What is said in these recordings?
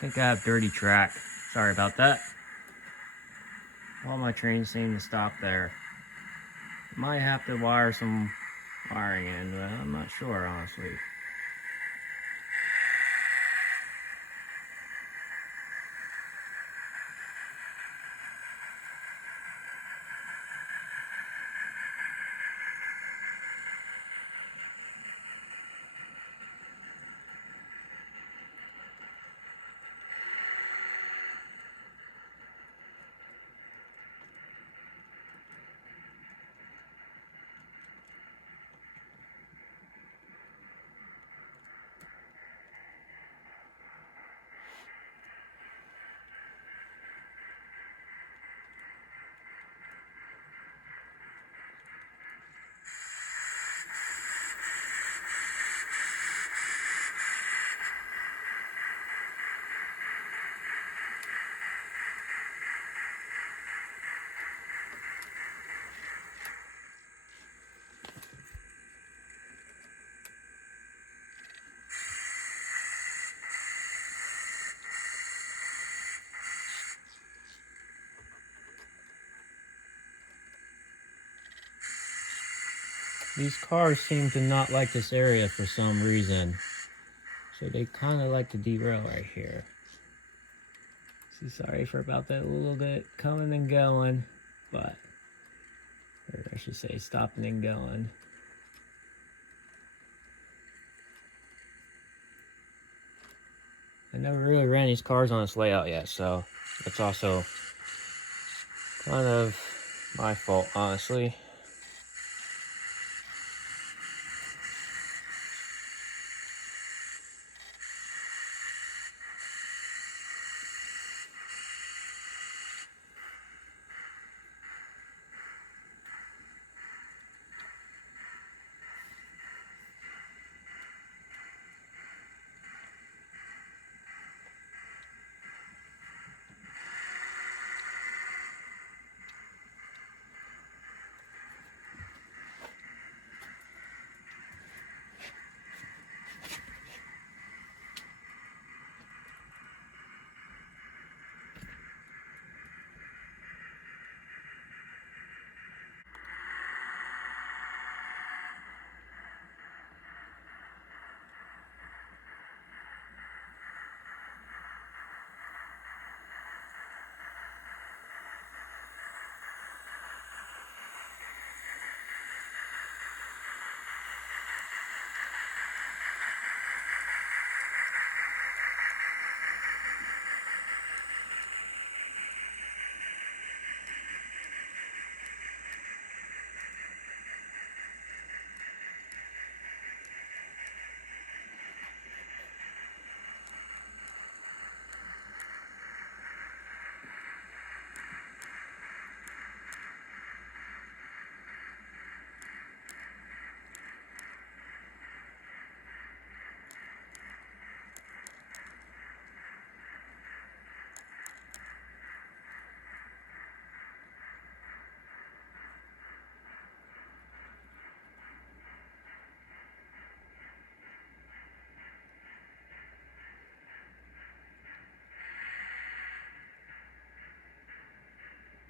think I have dirty track. Sorry about that. All my trains seem to stop there. Might have to wire some wiring in, but I'm not sure, honestly. These cars seem to not like this area for some reason. So they kind of like to derail right here. So sorry for about that little bit coming and going, but, or I should say stopping and going. I never really ran these cars on this layout yet, so that's also kind of my fault, honestly.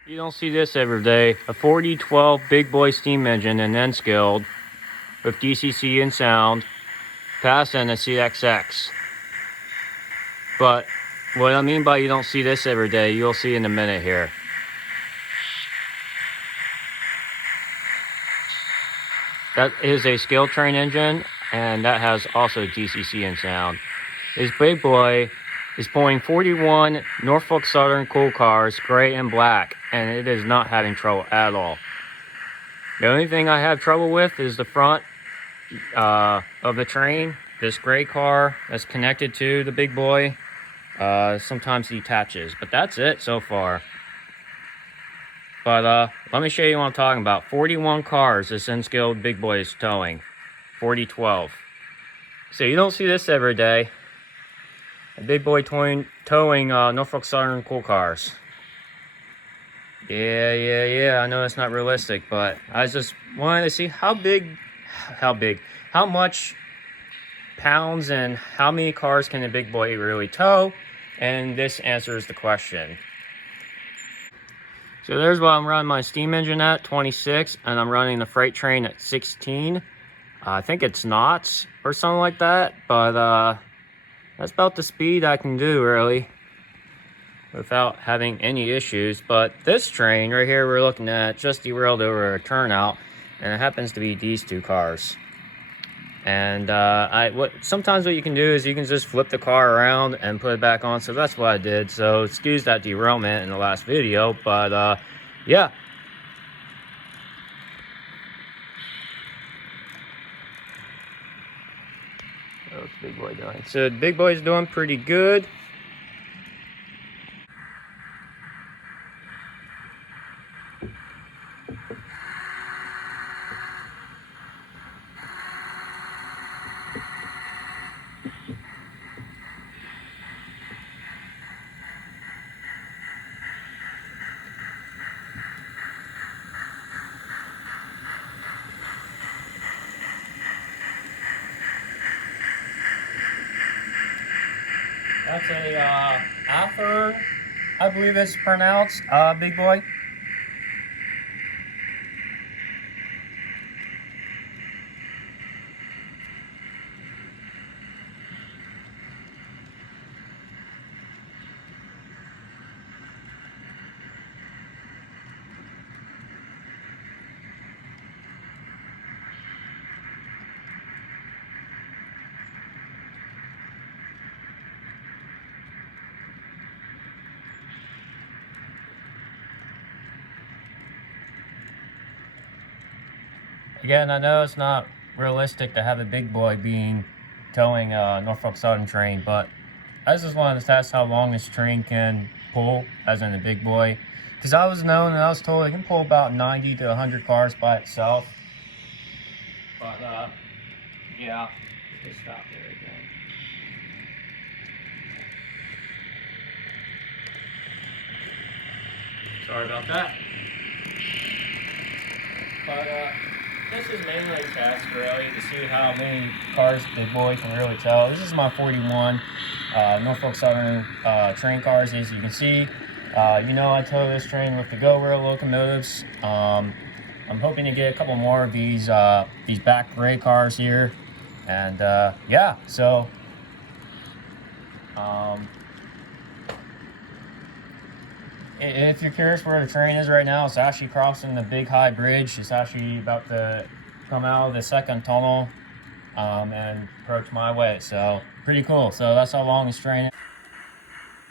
You don't see this every day. A 4012 big boy steam engine and then skilled with DCC and sound, passing a CXX. But what I mean by you don't see this every day, you'll see in a minute here. That is a scale train engine, and that has also DCC and sound. This big boy is pulling 41 Norfolk Southern cool cars, gray and black, and it is not having trouble at all. The only thing I have trouble with is the front of the train. This gray car that's connected to the big boy sometimes detaches, but that's it so far. But let me show you what I'm talking about. 41 cars this N-scaled big boy is towing. 4012. So you don't see this every day. A big boy towing Norfolk Southern cool cars. Yeah, I know it's not realistic, but I just wanted to see how much pounds and how many cars can a big boy really tow. and this answers the question. So there's what I'm running my steam engine at, 26, and I'm running the freight train at 16. I think it's knots or something like that, but that's about the speed I can do, really, without having any issues. But this train right here we're looking at just derailed over a turnout, and it happens to be these two cars. And sometimes what you can do is you can just flip the car around and put it back on. So that's what I did. So excuse that derailment in the last video, but yeah. What's Big Boy doing? So Big Boy's doing pretty good. That's a Athearn, I believe it's pronounced, Big Boy. Again, I know it's not realistic to have a Big Boy towing a Norfolk Southern train, but I just wanted to test how long this train can pull, as in a Big Boy. Because I was known and I was told it can pull about 90 to 100 cars by itself. But, yeah, just stop there again. Sorry about that. But, this is mainly a test, really, to see how many cars Big Boy can really tow. This is my 41 Norfolk Southern train cars. As you can see, I tow this train with the Go Rail locomotives. I'm hoping to get a couple more of these back gray cars here. And, yeah, so... if you're curious where the train is right now, it's actually crossing the Big High Bridge. It's actually about to come out of the second tunnel and approach my way. So pretty cool. So that's how long this train is.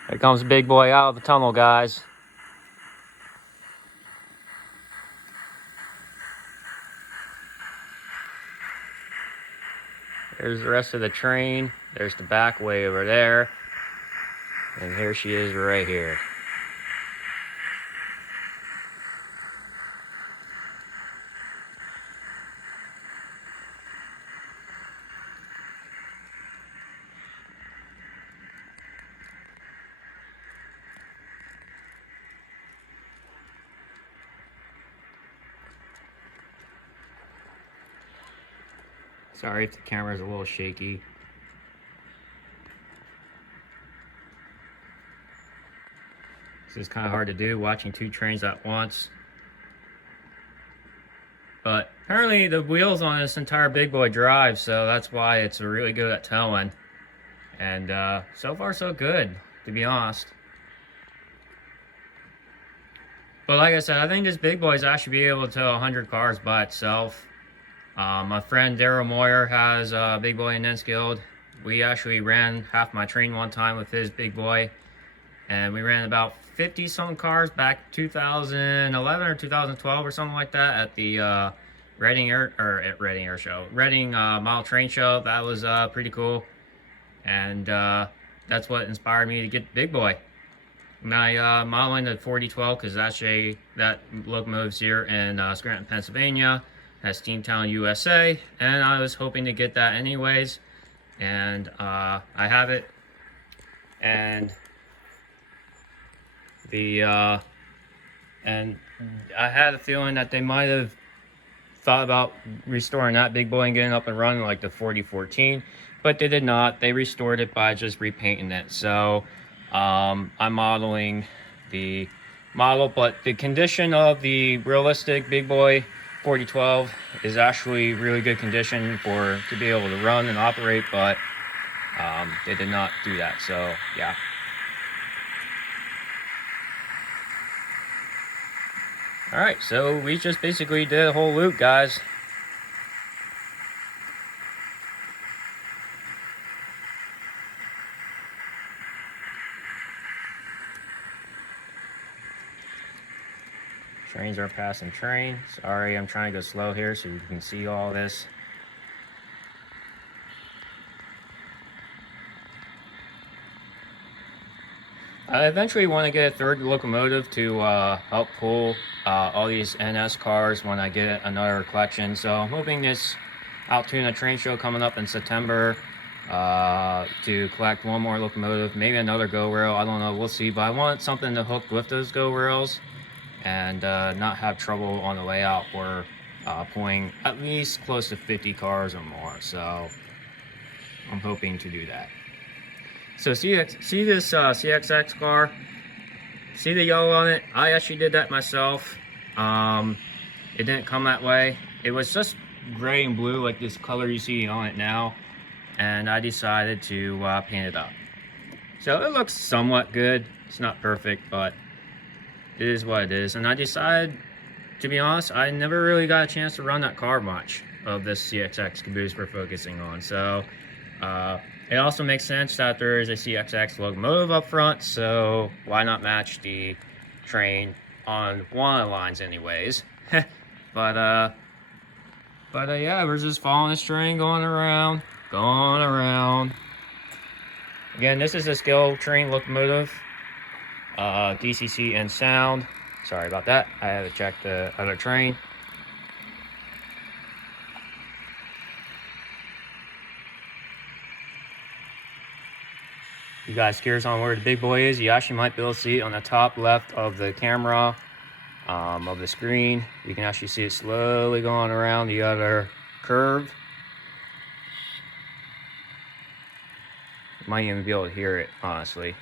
Here comes Big Boy out of the tunnel, guys. There's the rest of the train. There's the back way over there. And here she is right here. Sorry if the camera's a little shaky. This is kind of hard to do, watching two trains at once. But apparently the wheels on this entire Big Boy drive, so that's why it's really good at towing. And so far so good, to be honest. But like I said, I think this Big Boy is actually be able to tow 100 cars by itself. My friend Daryl Moyer has a Big Boy in Enskilde. We actually ran half my train one time with his Big Boy, and we ran about 50-some cars back 2011 or 2012 or something like that at the Reading Model Train Show. That was pretty cool, and that's what inspired me to get Big Boy. My modeling the 4012, because that locomotive's here in Scranton, Pennsylvania. At Steamtown, USA, and I was hoping to get that anyways, and I have it. And and I had a feeling that they might have thought about restoring that Big Boy and getting up and running like the 4014, but they did not. They restored it by just repainting it. So I'm modeling the model, but the condition of the realistic Big Boy 4012 is actually really good condition to be able to run and operate, but they did not do that, so yeah. Alright, so we just basically did a whole loop, guys. Trains are passing train. Sorry, I'm trying to go slow here so you can see all this. I eventually want to get a third locomotive to help pull all these NS cars when I get another collection. So I'm hoping this Altoona train show coming up in September to collect one more locomotive, maybe another go rail. I don't know, we'll see. But I want something to hook with those go rails and not have trouble on the way out or pulling at least close to 50 cars or more. So I'm hoping to do that. So see this CXX car? See the yellow on it? I actually did that myself. It didn't come that way. It was just gray and blue like this color you see on it now. And I decided to paint it up. So it looks somewhat good. It's not perfect, but it is what it is. And I decided, to be honest, I never really got a chance to run that car much of this CXX caboose we're focusing on. So it also makes sense that there is a CXX locomotive up front, so why not match the train on one of the lines anyways. but yeah, we're just following this train going around. Again, this is a scale train locomotive, DCC and sound. Sorry about that, I had to check the other train. You guys curious on where the Big Boy is? You actually might be able to see it on the top left of the camera, of the screen. You can actually see it slowly going around the other curve. You might even be able to hear it, honestly.